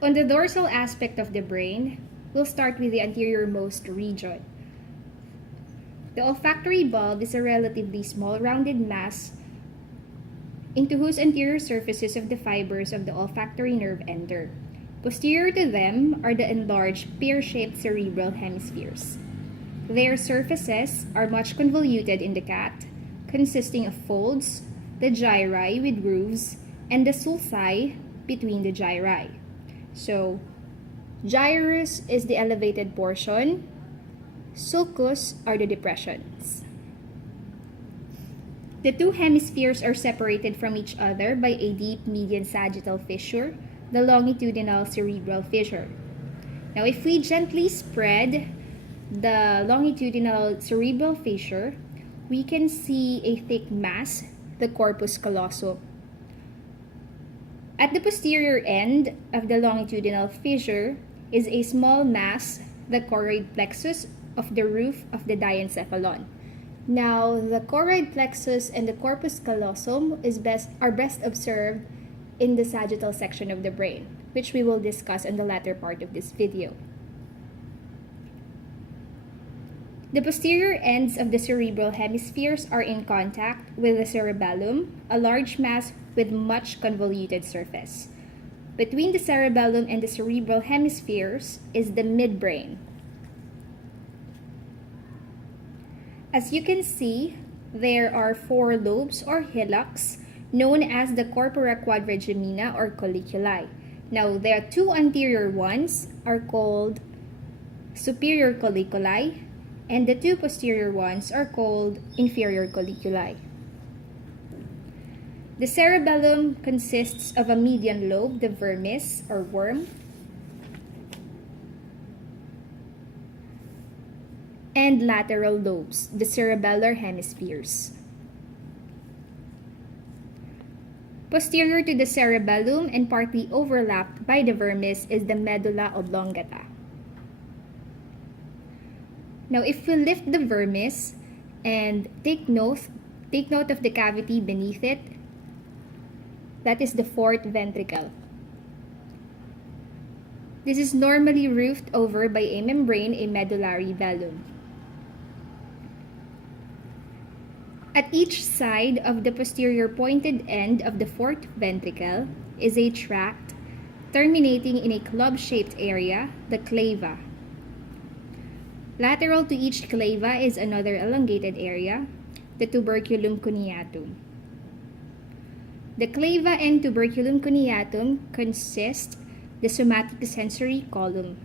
On the dorsal aspect of the brain, we'll start with the anterior-most region. The olfactory bulb is a relatively small rounded mass into whose anterior surfaces of the fibers of the olfactory nerve enter. Posterior to them are the enlarged pear-shaped cerebral hemispheres. Their surfaces are much convoluted in the cat, consisting of folds, the gyri with grooves, and the sulci between the gyri. So, gyrus is the elevated portion, sulcus are the depressions. The two hemispheres are separated from each other by a deep median sagittal fissure, the longitudinal cerebral fissure. Now, if we gently spread the longitudinal cerebral fissure, we can see a thick mass, the corpus callosum. At the posterior end of the longitudinal fissure is a small mass, the choroid plexus of the roof of the diencephalon. Now, the choroid plexus and the corpus callosum are best observed in the sagittal section of the brain, which we will discuss in the latter part of this video. The posterior ends of the cerebral hemispheres are in contact with the cerebellum, a large mass with much convoluted surface. Between the cerebellum and the cerebral hemispheres is the midbrain. As you can see, there are 4 lobes or hillocks known as the corpora quadragemina or colliculi. Now, there are 2 anterior ones are called superior colliculi, and the 2 posterior ones are called inferior colliculi. The cerebellum consists of a median lobe, the vermis or worm, and lateral lobes, the cerebellar hemispheres. Posterior to the cerebellum and partly overlapped by the vermis is the medulla oblongata. Now, if we lift the vermis and take note of the cavity beneath it, that is the 4th ventricle. This is normally roofed over by a membrane, a medullary velum. At each side of the posterior pointed end of the 4th ventricle is a tract terminating in a club-shaped area, the clava. Lateral to each clava is another elongated area, the tuberculum cuneatum. The clava and tuberculum cuneatum consist the somatic sensory column.